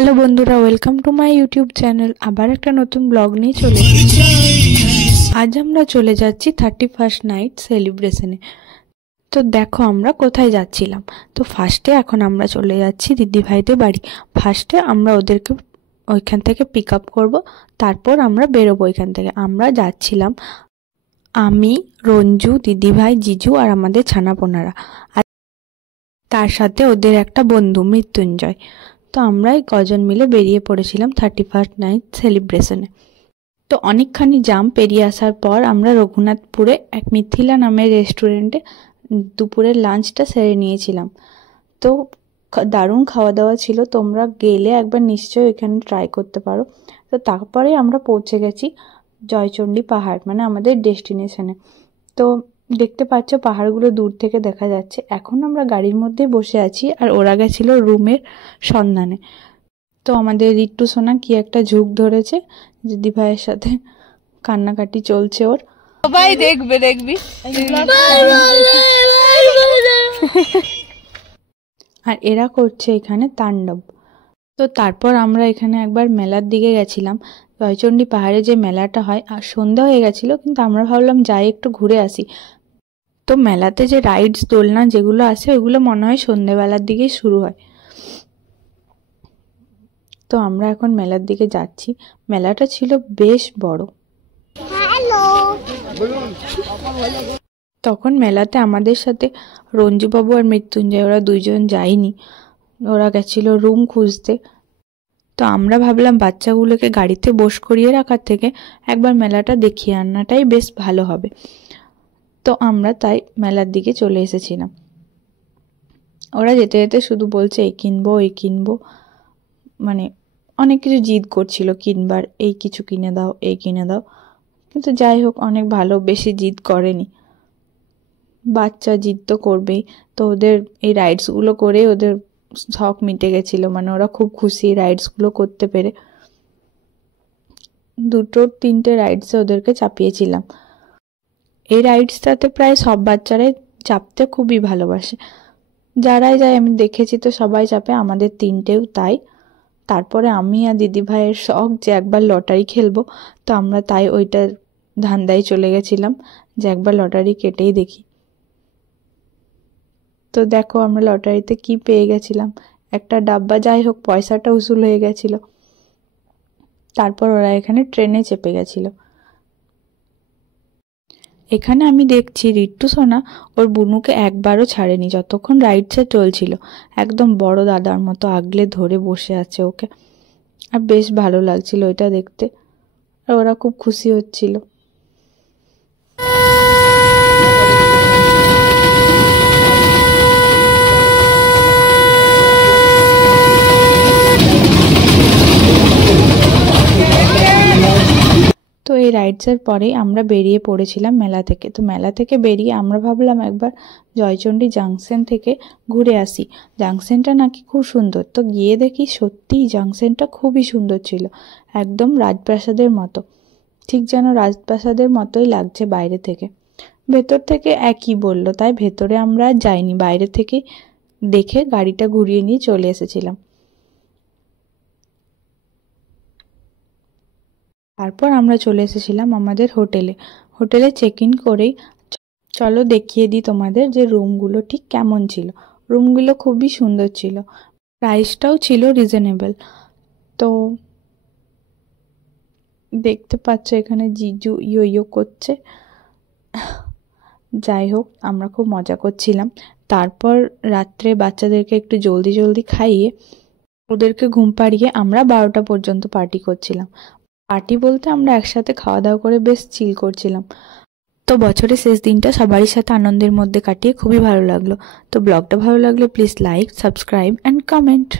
Hello বন্ধুরা, welcome to my YouTube channel. আবার একটা নতুন ব্লগ নিয়ে চলে এসেছি। আজ আমরা চলে যাচ্ছি 31st নাইট সেলিব্রেশনে। তো দেখো আমরা কোথায় যাচ্ছিলাম। তো ফার্স্টে এখন আমরা চলে যাচ্ছি দিদিভাইদের বাড়ি। ফার্স্টে আমরা ওদেরকে ওইখান থেকে পিক আপ করবো, তারপর আমরা বেরোবো ওইখান থেকে। আমরা যাচ্ছিলাম আমি, রঞ্জু, দিদিভাই, জিজু আর আমাদের ছানাপোনারা, আর তার সাথে ওদের একটা বন্ধু মৃত্যুঞ্জয়। তো আমরা কজন মিলে বেরিয়ে পড়েছিলাম 31st নাইট সেলিব্রেশনে। তো অনেকখানি জাম পেরিয়ে আসার পর আমরা রঘুনাথপুরে এক মিথিলা নামের রেস্টুরেন্টে দুপুরের লাঞ্চটা সেরে নিয়েছিলাম। তো দারুণ খাওয়া দাওয়া ছিল, তোমরা গেলে একবার নিশ্চয়ই এখানে ট্রাই করতে পারো। তো তারপরে আমরা পৌঁছে গেছি জয়চণ্ডী পাহাড়, মানে আমাদের ডেস্টিনেশনে। তো দেখতে পাচ্ছ পাহাড়গুলো দূর থেকে দেখা যাচ্ছে। এখন আমরা গাড়ির মধ্যে বসে আছি আর ওরা গেছিল রুমের সন্ধানে। তো আমাদের রিট্টু সোনা কি একটা ঝুঁক ধরেছে, দিদি ভাইয়ের সাথে কান্নাকাটি চলছে ওর। সবাই দেখবি আর এরা করছে এখানে তাণ্ডব। তো তারপর আমরা এখানে একবার মেলার দিকে গেছিলাম, জয়চণ্ডী পাহাড়ে যে মেলাটা হয়। আর সন্ধ্যা হয়ে গেছিল, কিন্তু আমরা ভাবলাম যাই একটু ঘুরে আসি। তো মেলাতে যে রাইডস, দোলনা যেগুলো আসে ওইগুলো মনে হয় সন্ধ্যেবেলার দিকেই শুরু হয়। তো আমরা এখন মেলার দিকে যাচ্ছি। মেলাটা ছিল বেশ বড়। তখন মেলাতে আমাদের সাথে রঞ্জুবাবু আর মৃত্যুঞ্জয়, ওরা দুইজন যায়নি, ওরা গেছিল রুম খুঁজতে। তো আমরা ভাবলাম বাচ্চাগুলোকে গাড়িতে বস করিয়ে রাখার থেকে একবার মেলাটা দেখিয়ে আনাটাই বেশ ভালো হবে। তো আমরা তাই মেলার দিকে চলে এসেছিলাম। ওরা যেতে যেতে শুধু বলছে এই কিনবো এই কিনবো, মানে অনেক কিছু জিদ করছিল কিনবার, এই কিছু কিনে দাও এই কিনে দাও। কিন্তু যাই হোক, অনেক ভালো, বেশি জিদ করেনি। বাচ্চা জিদ তো করবেই। তো ওদের এই রাইডসগুলো করে ওদের শখ মিটে গেছিল, মানে ওরা খুব খুশি রাইডসগুলো করতে পেরে। 2-3টে রাইডসে ওদেরকে চাপিয়েছিলাম। এই রাইডসটাতে প্রায় সব বাচ্চারাই চাপতে খুবই ভালোবাসে, যারাই যায় আমি দেখেছি তো সবাই চাপে, আমাদের 3টেও তাই। তারপরে আমি আর দিদিভাইয়ের শখ যে একবার লটারি খেলবো, তো আমরা তাই ওইটার ধান্দায় চলে গেছিলাম যে একবার লটারি কেটেই দেখি। তো দেখো আমরা লটারিতে কি পেয়ে গেছিলাম, একটা ডাব্বা। যাই হোক, পয়সাটা উসুল হয়ে গেছিল। তারপর ওরা এখানে ট্রেনে চেপে গেছিল। এখানে আমি দেখছি রিট্টু সোনা ওর বুনুকে একবারও ছাড়েনি যতক্ষণ রাইডসে চলছিল। একদম বড় দাদার মতো আগলে ধরে বসে আছে ওকে, আর বেশ ভালো লাগছিল এটা দেখতে। আর ওরা খুব খুশি হচ্ছিল। তো এই রাইডসের পরেই আমরা বেরিয়ে পড়েছিলাম মেলা থেকে। তো মেলা থেকে বেরিয়ে আমরা ভাবলাম একবার জয়চণ্ডী জাংশন থেকে ঘুরে আসি। জাংশনটা নাকি খুব সুন্দর। তো গিয়ে দেখি সত্যিই জাংশনটা খুবই সুন্দর ছিল, একদম রাজপ্রাসাদের মতো, ঠিক যেন রাজপ্রাসাদের মতোই লাগছে বাইরে থেকে। ভেতর থেকে একই বললো, তাই ভেতরে আমরা যাইনি, বাইরে থেকে দেখে গাড়িটা ঘুরিয়ে নিয়ে চলে এসেছিলাম। তারপর আমরা চলে এসেছিলাম আমাদের হোটেলে চেক ইন করেই চলো দেখিয়ে দিই তোমাদের যে রুমগুলো ঠিক কেমন ছিল। রুমগুলো খুবই সুন্দর ছিল, প্রাইসটাও ছিল রিজনেবল। তো দেখতে পাচ্ছ এখানে জিজু ইয়ো করছে। যাই হোক, আমরা খুব মজা করছিলাম। তারপর রাত্রে বাচ্চাদেরকে একটু জলদি খাইয়ে ওদেরকে ঘুম পাড়িয়ে আমরা 12টা পর্যন্ত পার্টি করছিলাম। পার্টি বলতে আমরা একসাথে খাওয়া দাওয়া করে বেশ চিল করছিলাম। তো বছরের শেষ দিনটা সবারই সাথে আনন্দের মধ্যে কাটিয়ে খুবই ভালো লাগলো। তো ব্লগটা ভালো লাগলে please like, subscribe and comment.